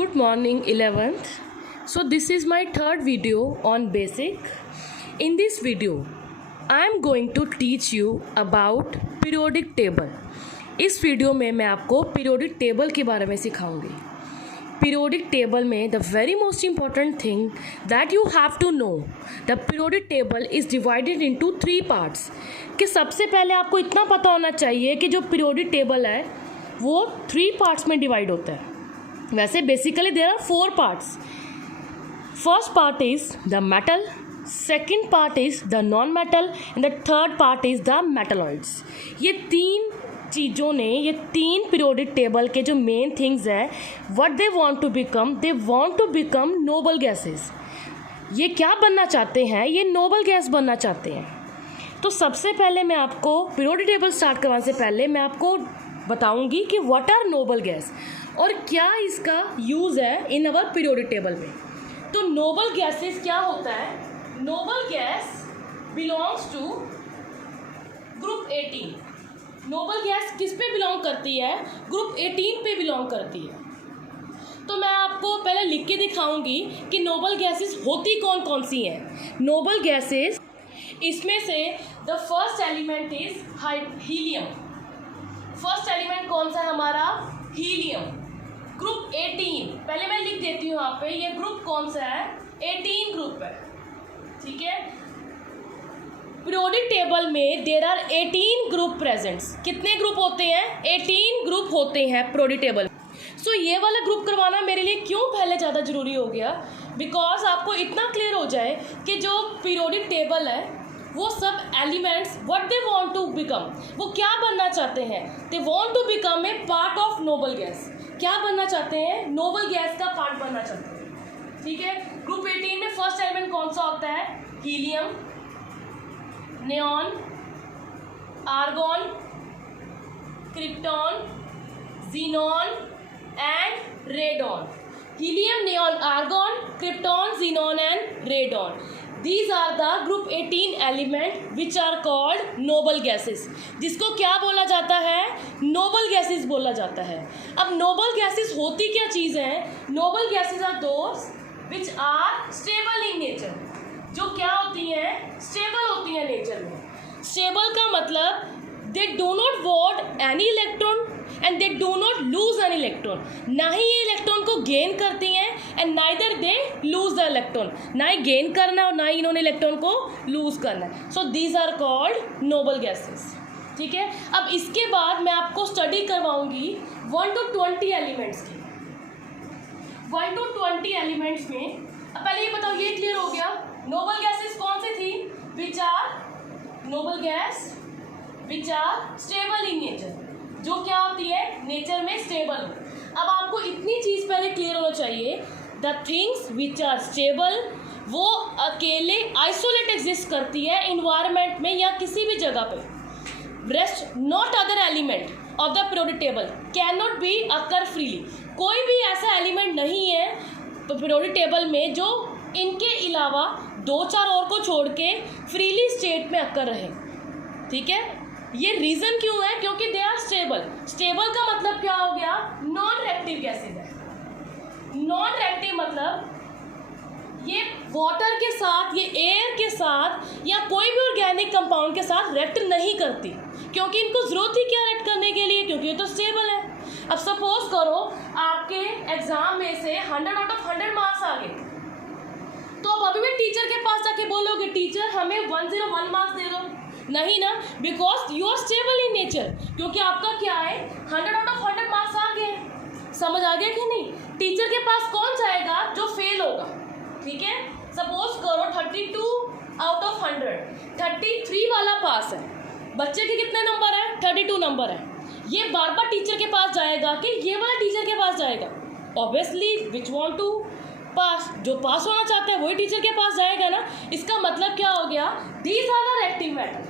Good morning 11th. So this is my third video on basic. In this video I am going to teach you about periodic table. इस video में मैं आपको periodic table के बारे में सिखाऊंगी. Periodic table में the very most important thing that you have to know, the periodic table is divided into 3 parts. कि सबसे पहले आपको इतना पता होना चाहिए कि जो पीरियोडिक टेबल है वो 3 पार्ट्स में डिवाइड होता है. वैसे basically there are 4 parts. First part is the metal, second part is the non metal and the third part is the metalloids. ये 3 चीज़ों ने, ये 3 पीरियोडिक टेबल के जो मेन थिंग्स है, what they want to become, they want to become noble gases. ये क्या बनना चाहते हैं? ये नोबल गैस बनना चाहते हैं. तो सबसे पहले मैं आपको पीरियोडिक टेबल स्टार्ट करवाने से पहले मैं आपको बताऊंगी कि व्हाट आर नोबल गैस और क्या इसका यूज़ है इन अवर पीरियोडिक टेबल में. तो नोबल गैसेस क्या होता है? Noble gas belongs to group 18. Noble gas किस पे बिलोंग करती है? ग्रुप 18 पे बिलोंग करती है. तो मैं आपको पहले लिख के दिखाऊंगी कि नोबल गैसेस होती कौन कौन सी हैं. नोबल गैसेस, इसमें से the first element is helium. First element कौन सा है हमारा? हीलियम. ग्रुप 18, पहले मैं लिख देती हूँ यहाँ पे, ये ग्रुप कौन सा है? 18 ग्रुप है. ठीक है. पीरियोडिक टेबल में देयर आर 18 ग्रुप प्रेजेंट्स. कितने ग्रुप होते हैं? 18 ग्रुप होते हैं पीरियोडिक टेबल. सो ये वाला ग्रुप करवाना मेरे लिए क्यों पहले ज़्यादा ज़रूरी हो गया? बिकॉज आपको इतना क्लियर हो जाए कि जो पीरियोडिक टेबल है वो सब elements what they want to become, वो क्या बनना चाहते हैं? They want to become a part of noble gas. क्या बनना चाहते हैं? नोबल गैस का पार्ट बनना चाहते हैं. ठीक है. ग्रुप 18 में फर्स्ट एलिमेंट कौन सा होता है? Helium, neon, argon, krypton, xenon and radon. Helium, neon, argon, krypton, xenon and radon. These are the group 18 element which are called noble gases. जिसको क्या बोला जाता है? noble gases बोला जाता है. अब noble gases होती क्या चीज़ है? noble gases are those which are stable in nature. जो क्या होती हैं? stable होती हैं नेचर में. stable का मतलब they do not want any electron and they do not lose any electron. ना ही ये इलेक्ट्रॉन को गेन करती हैं and neither they lose the electron. ना ही गेन करना और ना ही इन्होंने इलेक्ट्रॉन को लूज करना है. So these are called noble gases. ठीक है. अब इसके बाद मैं आपको स्टडी करवाऊंगी 1 to 20 एलिमेंट्स की. 1 to 20 एलिमेंट्स में अब पहले ये बताओ, ये क्लियर हो गया नोबल गैसेस कौन सी थी? Which are noble gas which are stable in nature. जो क्या होती है? नेचर में स्टेबल. अब आपको इतनी चीज़ पहले क्लियर होना चाहिए, the things which are stable वो अकेले आइसोलेट एग्जिस्ट करती है इन्वायरमेंट में या किसी भी जगह पे. Rest not other element of the periodic table can not be occur freely. कोई भी ऐसा एलिमेंट नहीं है पीरियोडिक टेबल में जो इनके अलावा 2-4 और को छोड़ के फ्रीली स्टेट में अकर रहे. ठीक है. ये रीज़न क्यों है? क्योंकि दे आर स्टेबल. स्टेबल का मतलब क्या हो गया? नॉन रिएक्टिव गैसेज है. नॉन रिएक्टिव मतलब ये वाटर के साथ, ये एयर के साथ या कोई भी ऑर्गेनिक कंपाउंड के साथ रिएक्ट नहीं करती. क्योंकि इनको ज़रूरत ही क्या रिएक्ट करने के लिए? क्योंकि ये तो स्टेबल है. अब सपोज करो आपके एग्जाम में से 100 आउट ऑफ 100 मार्क्स आ गए, तो अब अभी भी टीचर के पास जाके बोलोगे टीचर हमें 101 मार्क्स दे दो? नहीं ना. Because you are stable in nature. क्योंकि आपका क्या है? 100 आउट ऑफ 100 मार्क्स आ गए. समझ आ गया कि नहीं? टीचर के पास कौन जाएगा? जो फेल होगा. ठीक है. सपोज करो 32 आउट ऑफ 100, 33 वाला पास है. बच्चे के कितने नंबर है? 32 नंबर है. ये बार बार टीचर के पास जाएगा कि ये वाला टीचर के पास जाएगा? ऑब्वियसली विच वांट टू पास, जो पास होना चाहता है वही टीचर के पास जाएगा ना. इसका मतलब क्या हो गया? These are the reactive matter.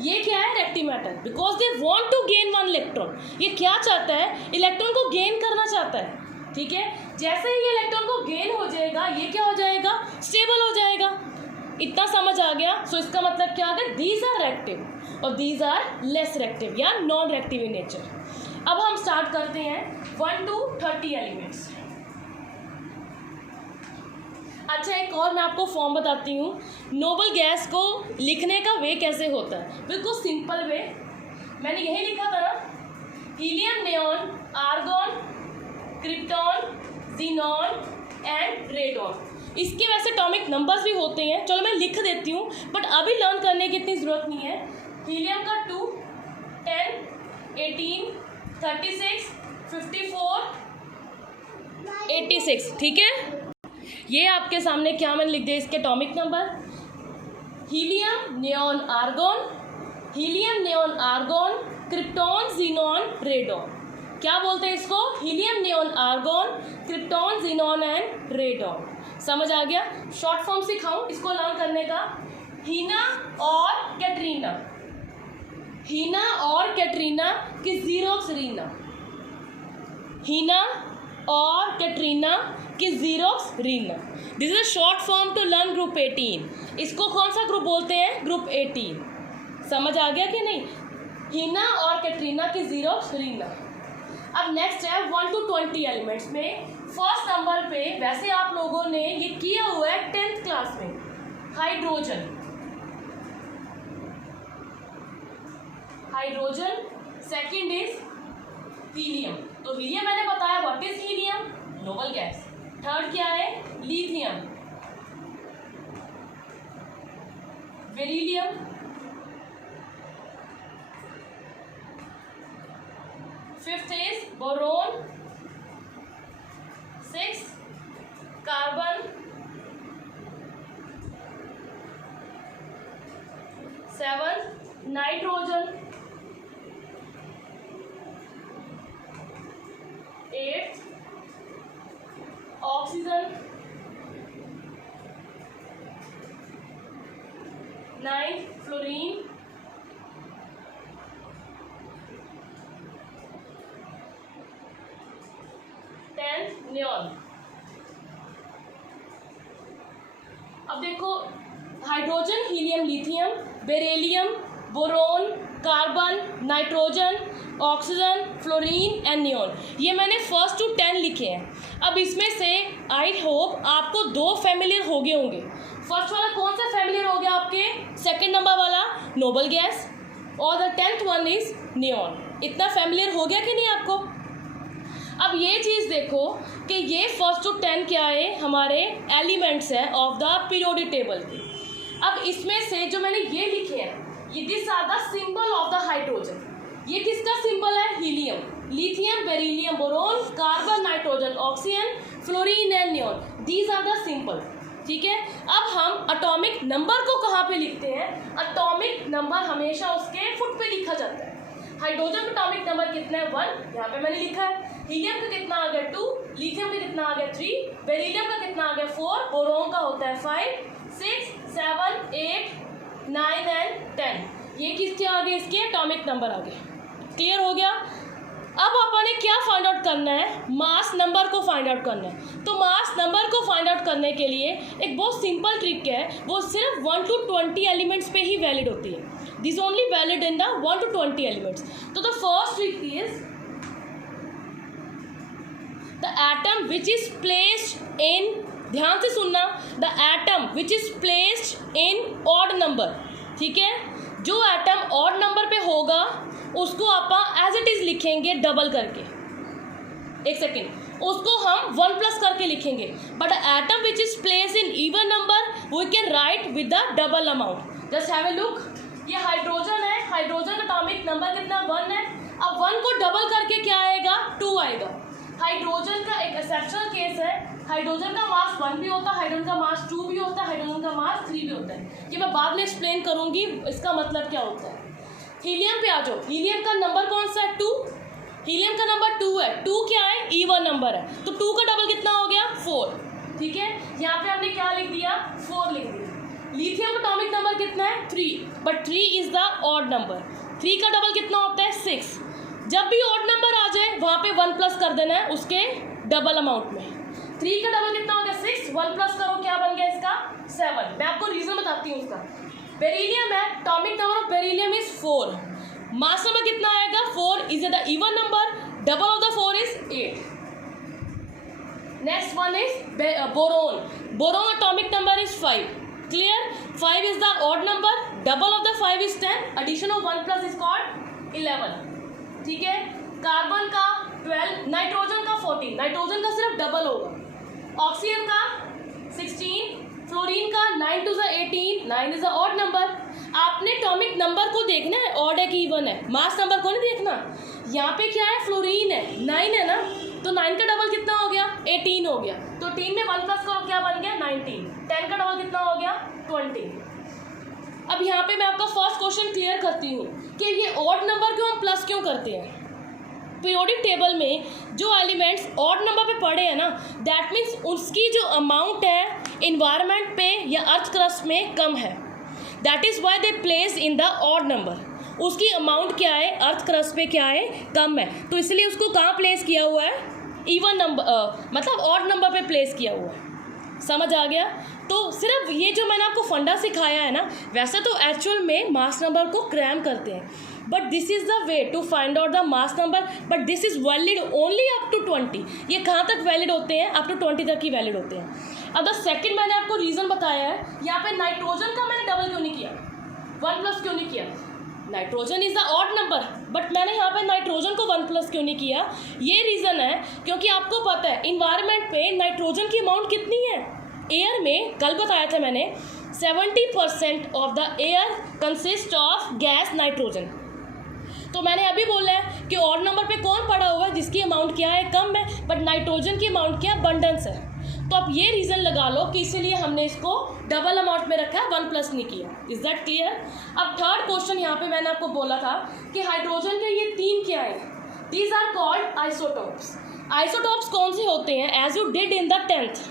ये क्या है? Reactive matter. Because they want to gain 1 electron. ये क्या चाहता है? इलेक्ट्रॉन को गेन करना चाहता है. ठीक है. जैसे ही ये इलेक्ट्रॉन को गेन हो जाएगा ये क्या हो जाएगा? स्टेबल हो जाएगा. इतना समझ आ गया? सो इसका मतलब क्या आ गया? दीज आर रिएक्टिव और दीज आर लेस रिएक्टिव या नॉन रिएक्टिव इन नेचर. अब हम स्टार्ट करते हैं 1 to 30 एलिमेंट्स. अच्छा, एक और मैं आपको फॉर्म बताती हूँ। नोबल गैस को लिखने का वे कैसे होता है, बिल्कुल सिंपल वे। मैंने यही लिखा था ना, helium, neon, argon, krypton, xenon and radon. इसके वैसे एटॉमिक नंबर्स भी होते हैं, चलो मैं लिख देती हूँ, बट अभी लर्न करने की इतनी ज़रूरत नहीं है। हीलियम का 2, 10, 18, 36, 54, 86, ठीक है। ये आपके सामने क्या मैंने लिख दिया इसके atomic number. Helium, neon, argon, helium, neon, argon, krypton, xenon, radon. क्या बोलते हैं इसको? Helium, neon, argon, krypton, xenon and radon. समझ आ गया? शॉर्ट फॉर्म सिखाऊं इसको लर्न करने का। हीना और कैटरीना, हीना और कैटरीना की जीरोक्स रीना, हीना और कैटरीना की xerox Reena. This is a short form to learn group 18। इसको कौन सा ग्रुप बोलते हैं? ग्रुप 18। समझ आ गया कि नहीं? हीना और कैटरीना की जीरोक्स रीना। अब नेक्स्ट है 1 to 20 एलिमेंट्स में। फर्स्ट नंबर पे वैसे आप लोगों ने ये किया हुआ है 10th क्लास में, hydrogen. Hydrogen. Second is helium. तो हीलियम मैंने बताया, what is helium? Noble gas. Third क्या है? Lithium, beryllium. Fifth is boron. 6 carbon. 7 nitrogen. 8 oxygen. 9 fluorine. 10 neon. अब देखो, hydrogen, helium, lithium, beryllium, boron, carbon, nitrogen, oxygen, fluorine and neon, ये मैंने first to 10 लिखे हैं। अब इसमें से आई होप आपको 2 फैमिलियर हो गए होंगे। फर्स्ट वाला कौन सा फैमिलियर हो गया आपके? सेकंड नंबर वाला नोबल गैस, और the 10th one is neon. इतना फैमिलियर हो गया कि नहीं आपको? अब ये चीज़ देखो कि ये फर्स्ट टू 10 क्या है, हमारे एलिमेंट्स हैं ऑफ द पीरियोडिक टेबल के। अब इसमें से जो मैंने ये लिखे हैं, ये this are the symbol of the hydrogen. ये किसका सिंबल है? Helium, lithium, beryllium, boron, carbon, nitrogen, oxygen, fluorine and neon. These are the symbol, ठीक है। अब हम एटॉमिक नंबर को कहाँ पे लिखते हैं? एटॉमिक नंबर हमेशा उसके फुट पे लिखा जाता है। हाइड्रोजन का एटॉमिक नंबर कितना है? 1, यहाँ पे मैंने लिखा है। हीलियम का कितना आ गया? 2, लिथियम का कितना आ गया? 3, बेरिलियम का कितना आ गया? 4, बोरोन का होता है 5, 6, 7, 8, 9 एंड 10। ये किसके आगे? इसके एटॉमिक नंबर आगे। क्लियर हो गया? अब अपन ने क्या फाइंड आउट करना है? मास नंबर को फाइंड आउट करना है। तो मास नंबर को फाइंड आउट करने के लिए एक बहुत सिंपल ट्रिक है, वो सिर्फ 1 to 20 एलिमेंट्स पे ही वैलिड होती है। This only valid in the 1 to 20 elements. तो the first trick is the atom which is placed in, ध्यान से सुनना, the atom which is placed in odd number, ठीक है। जो एटम ऑड नंबर पे होगा उसको आप एज इट इज लिखेंगे डबल करके। एक सेकेंड, उसको हम 1+ करके लिखेंगे। But atom which is placed in even number we can write with the double amount. Just have a look, ये हाइड्रोजन है, हाइड्रोजन का एटॉमिक नंबर कितना? 1 है। अब 1 को डबल करके क्या आएगा? 2 आएगा। हाइड्रोजन का एक एक्सेप्शनल केस है, हाइड्रोजन का मास 1 भी होता है, हाइड्रोजन का मास 2 भी होता है, हाइड्रोजन का मास 3 भी होता है। ये मैं बाद में एक्सप्लेन करूंगी इसका मतलब क्या होता है। हीलियम पे आ जाओ। हीलियम का नंबर कौन सा है? 2। हीलियम का नंबर 2 है। 2 क्या है? इवन नंबर है। तो 2 का डबल कितना हो गया? 4, ठीक है। यहाँ पे हमने क्या लिख दिया? 4 लिख दिया। लिथियम का एटॉमिक नंबर कितना है? 3, but 3 is the odd number. 3 का डबल कितना होता है? 6। जब भी ऑड नंबर आ जाए वहाँ पे 1+ कर देना है उसके डबल अमाउंट में। 3 का डबल कितना हो गया? 6, 1+ करो, क्या बन गया इसका? 7। मैं आपको रीजन बताती हूँ इसका। बेरिलियम है, atomic number of beryllium is 4। Mass number कितना आएगा? 4 is the even number, double of the 4 is 8। Next one is boron. Boron atomic number is 5. Clear? 5 is the odd number, double of the 5 is 10, addition of 1 plus is called 11. ठीक है. Carbon का 12, nitrogen का 14, nitrogen का सिर्फ double होगा. Oxygen का 16, fluorine का 9 to the 18, 9 is the odd number. आपने एटॉमिक नंबर को देखना है, ऑड है कि इवन है, मास नंबर को नहीं देखना. यहाँ पे क्या है, फ्लोरीन है, 9 है ना, तो 9 का डबल कितना हो गया, 18 हो गया. तो 18 में 1 प्लस करो, क्या बन गया, 19. 10 का डबल कितना हो गया, 20. अब यहाँ पे मैं आपका फर्स्ट क्वेश्चन क्लियर करती हूँ कि ये ऑड नंबर क्यों हम प्लस क्यों करते हैं. पीरियोडिक टेबल में जो एलिमेंट्स ऑड नंबर पे पड़े हैं ना, दैट मीन्स उसकी जो अमाउंट है इन्वायरमेंट पे या अर्थ क्रस्ट में कम है. That is why they place in the odd number. उसकी अमाउंट क्या है, अर्थ क्रस्ट पे क्या है, कम है, तो इसलिए उसको कहाँ प्लेस किया हुआ है, इवन नंबर मतलब ऑड नंबर पे प्लेस किया हुआ है. समझ आ गया? तो सिर्फ ये जो मैंने आपको फंडा सिखाया है ना, वैसे तो एक्चुअल में मास नंबर को क्रैम करते हैं, but this is the way to find out the mass number. But this is valid only up to 20. ये कहाँ तक वैलिड होते हैं, अप टू 20 तक ही वैलिड होते हैं. अब द सेकंड मैंने आपको रीज़न बताया है, यहाँ पे नाइट्रोजन का मैंने डबल क्यों नहीं किया, 1 प्लस क्यों नहीं किया. Nitrogen is the odd number, but मैंने यहाँ पे नाइट्रोजन को 1 प्लस क्यों नहीं किया. ये रीज़न है क्योंकि आपको पता है इन्वायरमेंट पे नाइट्रोजन की अमाउंट कितनी है. एयर में कल बताया था मैंने 70% of the air consist of gas nitrogen. तो मैंने अभी बोला है कि ऑड नंबर पे कौन पड़ा हुआ है, जिसकी अमाउंट क्या है, कम है, बट नाइट्रोजन की अमाउंट क्या है, अबंडेंस है. तो आप ये रीज़न लगा लो कि इसीलिए हमने इसको डबल अमाउंट में रखा है, 1 प्लस नहीं किया. Is that clear? अब थर्ड क्वेश्चन यहाँ पे मैंने आपको बोला था कि हाइड्रोजन के ये 3 क्या है, these are called isotopes. Isotopes कौन से होते हैं, as you did in the 10th,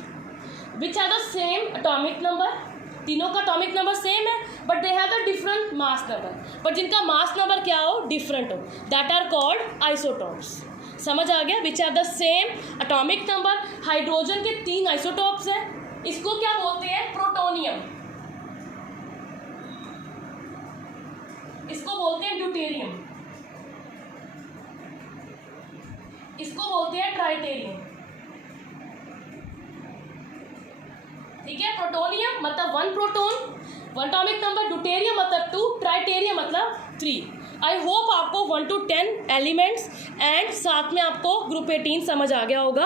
which are the same atomic number. तीनों का एटॉमिक नंबर सेम है, but they have the different mass number, but जिनका मास नंबर क्या हो, डिफरेंट हो, दैट आर कॉल्ड आइसोटोप्स. समझ आ गया? Which are the same atomic number. Hydrogen के 3 आइसोटोप्स हैं. इसको क्या बोलते हैं, प्रोटोनियम. इसको बोलते हैं ड्यूटेरियम. इसको बोलते हैं ट्राइटेरियम. ठीक है. प्रोटोनियम मतलब 1 प्रोटोन, 1 एटॉमिक नंबर. ड्यूटेरियम मतलब 2, ट्राइटेरियम मतलब 3. आई होप आपको 1 to 10 एलिमेंट्स एंड साथ में आपको ग्रुप 18 समझ आ गया होगा.